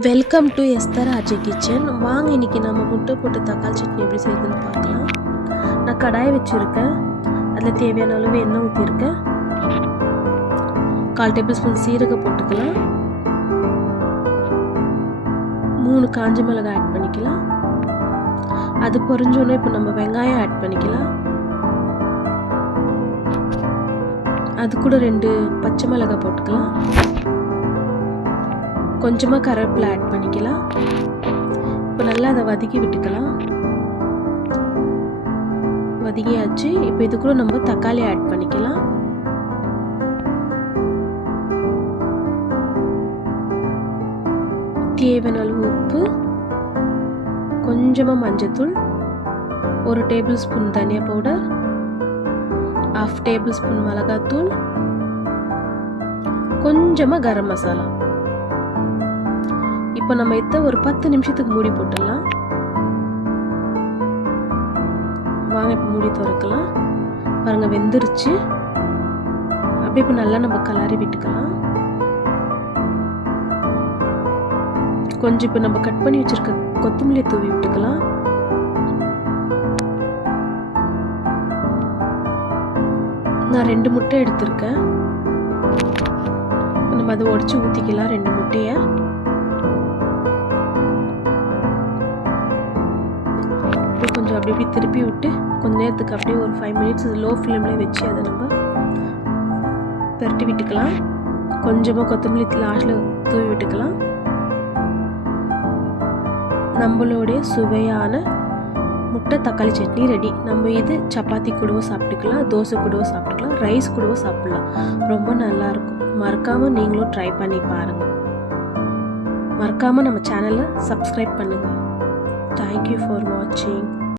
Welcome to Esther Aachi kitchen. வாங்க இன்றைக்கி நம்ம முட்டை போட்டு தக்காளி சட்னி எப்படி செய்யுதுன்னு பார்க்கலாம். நான் கடாயை வச்சுருக்கேன். அதில் தேவையான அளவு எண்ணெய் ஊற்றிருக்கேன். 1/4 டேபிள் ஸ்பூன் சீரகம் போட்டுக்கலாம். 3 காஞ்ச மிளகாய் ஆட் பண்ணிக்கலாம். அது பொரிஞ்சோன்னே இப்போ நம்ம வெங்காயம் ஆட் பண்ணிக்கலாம். அது கூட 2 பச்சை மிளகாய் போட்டுக்கலாம். கொஞ்சமாக கருவேப்பிலை ஆட் பண்ணிக்கலாம். இப்போ நல்லா அதை வதக்கி விட்டுக்கலாம். வதக்கியாச்சு. இப்போ இது கூட நம்ம தக்காளி ஆட் பண்ணிக்கலாம். தேவையான அளவு உப்பு, கொஞ்சமாக மஞ்சத்தூள், 1 டேபிள் ஸ்பூன் தனியா பவுடர், 1/2 டேபிள் ஸ்பூன் மிளகாத்தூள், கொஞ்சமாக கரம் மசாலா. இப்போ நம்ம இதை ஒரு 10 நிமிஷத்துக்கு மூடி போட்டுடலாம். வாங்க இப்போ மூடி திறக்கலாம். பாருங்க வெந்துருச்சு. அப்படியே இப்போ நல்லா நம்ம கலரி விட்டுக்கலாம். கொஞ்சம் இப்போ நம்ம கட் பண்ணி வச்சிருக்க கொத்தமல்லி தூவி விட்டுக்கலாம். நான் 2 முட்டை எடுத்திருக்கேன். நம்ம அதை உடைச்சு ஊற்றிக்கலாம் 2 முட்டையை. கொஞ்சம் அப்படி இப்படி திருப்பி விட்டு கொஞ்ச நேரத்துக்கு அப்படியே ஒரு 5 மினிட்ஸ் லோ ஃப்ளேம்லேயே வச்சு அதை நம்ம பரட்டி விட்டுக்கலாம். கொஞ்சமாக கொத்தமல்லி லாஸ்ட்டில் தூவி விட்டுக்கலாம். நம்மளுடைய சுவையான முட்டை தக்காளி சட்னி ரெடி. நம்ம இது சப்பாத்தி கூடவோ சாப்பிட்டுக்கலாம், தோசை கூடவோ சாப்பிட்டுக்கலாம், ரைஸ் கூடவோ சாப்பிடலாம். ரொம்ப நல்லாயிருக்கும். மறக்காமல் நீங்களும் ட்ரை பண்ணி பாருங்கள். மறக்காமல் நம்ம சேனலை சப்ஸ்கிரைப் பண்ணுங்கள். Thank you for watching.